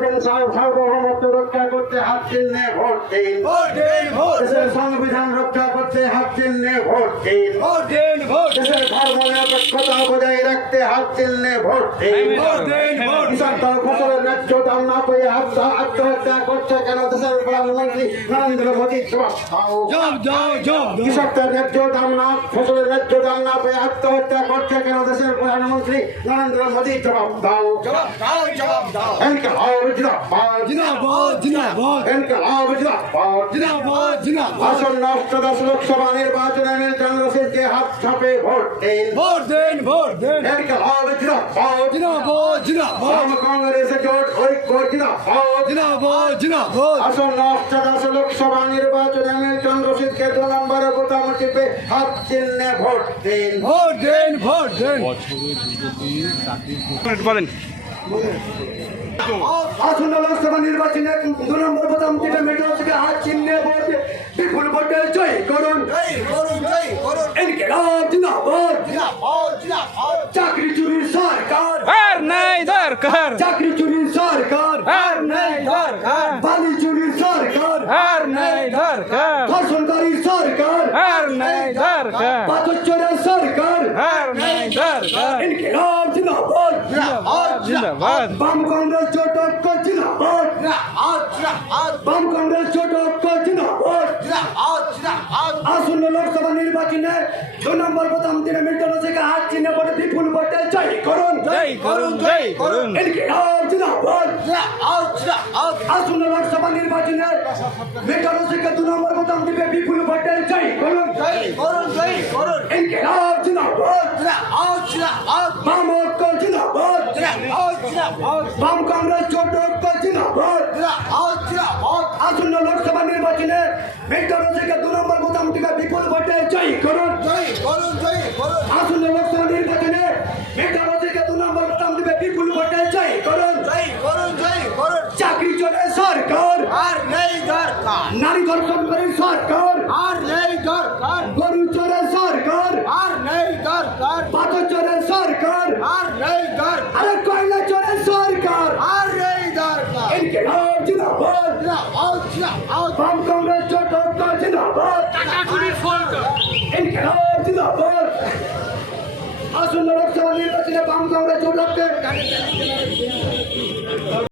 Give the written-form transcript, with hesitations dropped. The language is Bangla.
স্বাধীন সার্বভৌমত্ব রক্ষা করতে হাত চিহ্নে ভোট দিন। দেশের সংবিধান রক্ষা করতে হাত চিহ্নে ভোট দিন। দেশের ধর্ম নিরপেক্ষতা বজায় রাখতে হাত চিহ্নে ভোট দিন। কৃষক দল ফসলের ন্যায্য দাম না পেয়ে আত্মহত্যা করছে কেন দেশের প্রধানমন্ত্রী নরেন্দ্র মোদী? জবাব দাও। কৃষকদের ন্যায্য দাম না ফসলের ন্যায্য দাম না পেয়ে আত্মহত্যা করছে কেন দেশের প্রধানমন্ত্রী নরেন্দ্র মোদী? জবাব দাও। ইনকিলাব জিন্দাবাদ। ইনকিলাব জিন্দাবাদ। আসন্ন অষ্টাদশ লোকসভা নির্বাচনে মিল্টন রশিদকে হাত ছাপে ভোট দিন। ইনকিলাব জিন্দাবাদ। কংগ্রেস জোট ঐক্য জিন্দাবাদ। আসন্ন অষ্টাদশ লোকসভা নির্বাচনে মিল্টন রশিদকে 2 নম্বরে বোতাম টিপে হাত চিহ্নে ভোট দিন। বলেন আসন্ন লোকসভা নির্বাচনে 2 নম্বর বোতাম টিপে মিল্টন রশিদকে হাত চিহ্নে ভোট দিয়ে বিপুল ভোটে জয় করুন। ইনকিলাব জিন্দাবাদ। চাকরি চুরির সরকার আর নাই দরকার, চাকরি চুরির সরকার আর নাই দরকার, বালি চুরির সরকার আর নাই দরকার, ধর্ষণকারী সরকার আর নাই দরকার, পাথর চোরের সরকার আর নাই দরকার। ইনকিলাব জিন্দাবাদ। জিন্দাবাদ। বাম কংগ্রেস জোট ঐক্য জিন্দাবাদ। বাম কংগ্রেস জোট ঐক্য জিন্দাবাদ। আসন্ন লোকসভা নির্বাচনে 2 নম্বর বোতাম টিপে মিল্টন রশিদকে হাত চিহ্নে ভোটে বিপুল ভোটে জয় করুন। জয় করুন, জয় করুন। ইনকিলাব জিন্দাবাদ। আসন্ন লোকসভা নির্বাচনে মিল্টন রশিদকে 2 নম্বর বোতাম টিপে বিপুল ভোটে জয় করুন। ইনকিলাব জিন্দাবাদ। বাম ঐক্য জিন্দাবাদ। বাম কংগ্রেস জোট ঐক্য জিন্দাবাদ। আসন্ন লোকসভা নির্বাচনে মিল্টন রশিদকে 2 নম্বর বোতাম টিপে বিপুল ভোটে জয় করুন। আসন্ন লোকসভা নির্বাচনে মিল্টন রশিদকে 2 নম্বর বোতাম টিপে বিপুল ভোটে জয় করুন। চাকরি চোরের সরকার আর নেই দরকার, নারী ধর্ষণকারী সরকার আর নেই দরকার, গরু চোরের সরকার আর নেই দরকার, পাথর চোরের সরকার আর নেই দরকার, আরে কয়লা চোরের সরকার। আর নেই দরকার। ইনকিলাব জিন্দাবাদ। বাম কংগ্রেস জোট ঐক্য জিন্দাবাদ। ইনকিলাব জিন্দাবাদ। আসন্ন লোকসভা নির্বাচনে বাম কংগ্রেস জোট ঐক্য